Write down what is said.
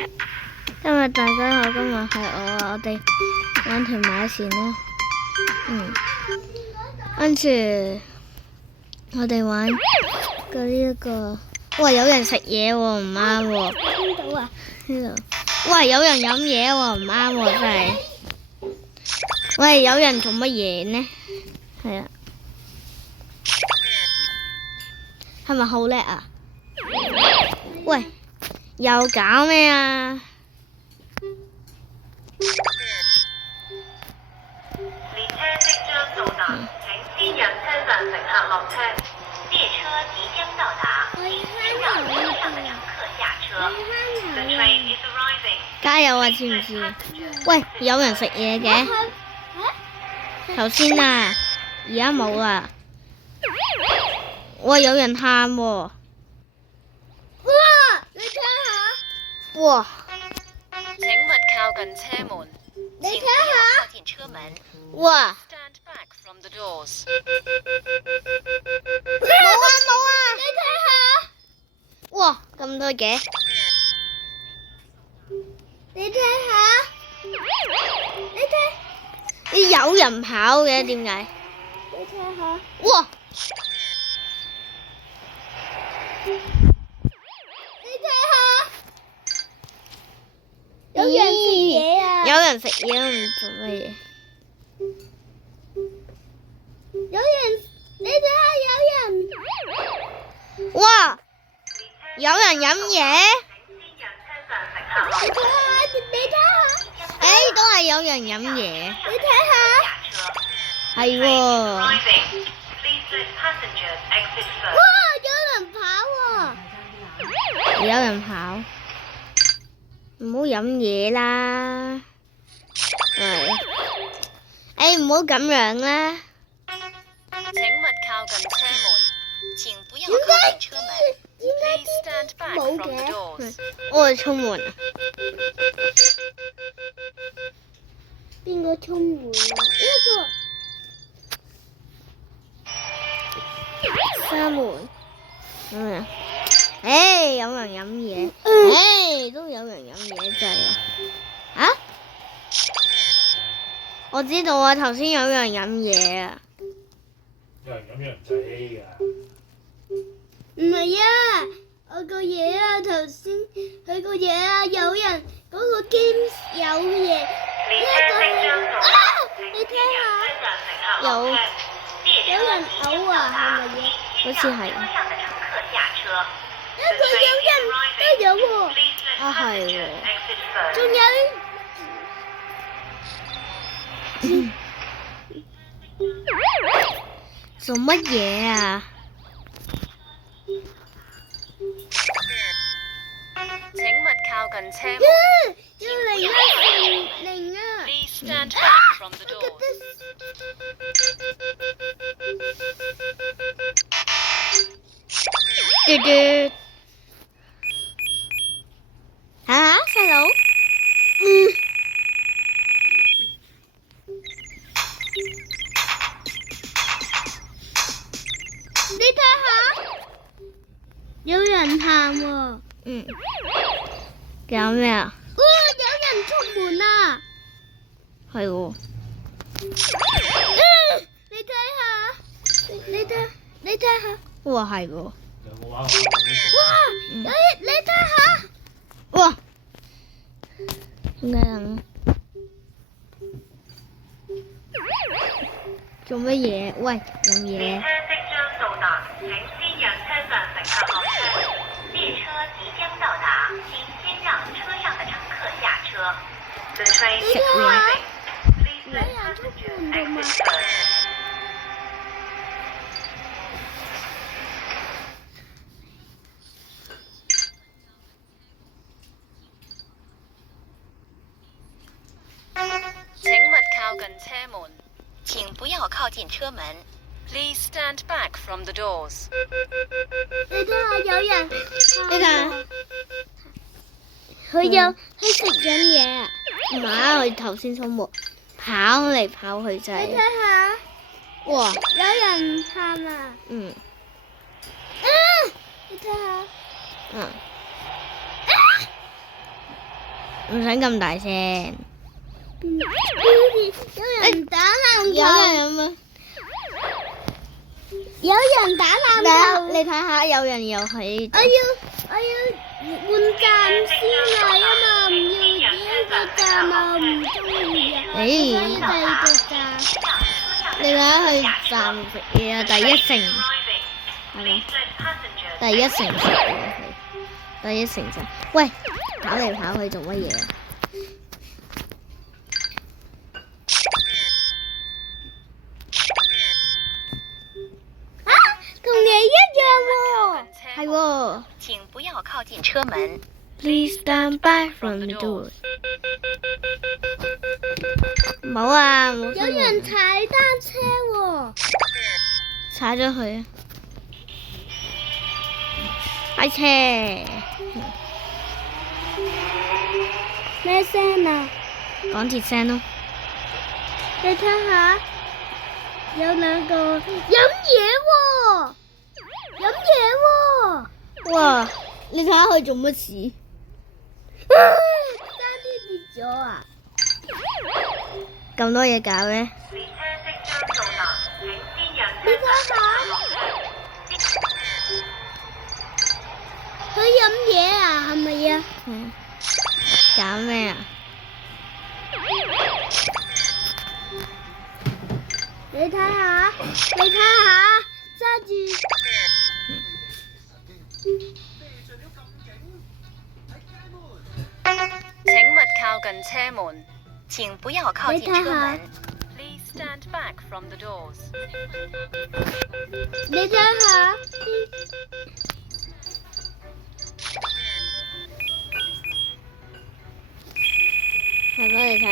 今日大家好，今日係我哋玩條馬線咯。跟住我哋玩嘅呢一個，哇！有人食嘢喎，唔啱喎。邊度啊？呢度。哇！有人飲嘢喎，唔啱喎，真係。喂，有人做乜嘢呢？係啊。係咪好叻啊？喂，又搞咩啊？列車即將到達，請先引車站乘客落車。列車即將到達，請先讓車上的乘客下車。The train is arriving。加油啊！知唔知？喂，有人食嘢嘅。頭先啊，而家冇啦。哇！有人喊喎。哇！你睇下。哇！請勿靠近車門。你睇下。靠近車門。哇！ Stand back from the doors。冇啊！你睇下。哇！咁多嘅。你睇下。你睇。你有人跑嘅點解？你睇下。哇！你睇下。有人食嘢啊！有人食嘢都唔做乜嘢。有人，你睇下有人。哇！有人飲嘢？你睇下，你睇下。誒，都係有人飲嘢。你睇下。係喎。哇！有人跑喎。有人跑，唔好飲嘢啦。唔好咁樣啦。請勿靠近車門，請不要靠近車門。Please stand back from the doors。我哋出門啊！邊個出門啊？閂門。有人飲嘢。都有人飲嘢真係啊！我知道啊，頭先有人飲嘢啊。有人飲有人仔㗎。唔係啊，我個嘢啊，頭先佢個嘢啊，有人嗰個 game 有嘢，你睇下，有人嘔啊，係咪嘢？好似係。一個有人都有喎。啊，係喎。仲有。做乜嘢啊？請勿靠近車門。要嚟啊！零啊！ Please stand back from the doors。嘟嘟。嚇，細佬？你睇下，有人喊喎。搞咩啊？哇！有人出門啊！係喎。你睇下，你睇下。哇，係喎。有冇玩過？哇！你睇下。哇！點解咁？做乜嘢？喂，飲嘢。列車即將到達，請先讓車上乘客落車。列車即將到達，請先讓車上的乘客下車。The train is arriving. Please let passengers exit first. 請勿靠近車門，請不要靠近車門。Please stand back from the doors。你睇下有人，你睇下，佢食緊嘢啊！唔係，佢頭先出門跑嚟跑去就係。你睇下，哇！有人喊啊！你睇下，唔使咁大聲。有人打籃有球，人咁啊！有人打籃球。你睇下，有人又喺度。我要換站先啊，因為唔要呢個站啊，我唔中意啊。我咦想要第二個站。你睇下去站食嘢啊，第一城係咪？第一城食嘢去，第一城站。喂，跑嚟跑去做乜嘢啊？啊，同你一樣喎。係喎。请不要靠近车门。 Please stand back from the door。冇啊，冇。有人踩單車喎。踩咗佢啊！開車。咩聲啊？港鐵聲咯。你睇下，有兩個飲嘢喎，飲嘢喎。哇！你睇下佢做乜事？爭啲跌咗啊！咁多嘢搞嘅。列車即將到達，請先讓你睇下，佢飲嘢啊，係咪啊？嗯。搞咩啊？你睇下，你睇下，揸住。請勿靠近車門，請不要靠近車門。Please stand back from the doors。你睇下，係幫你睇下。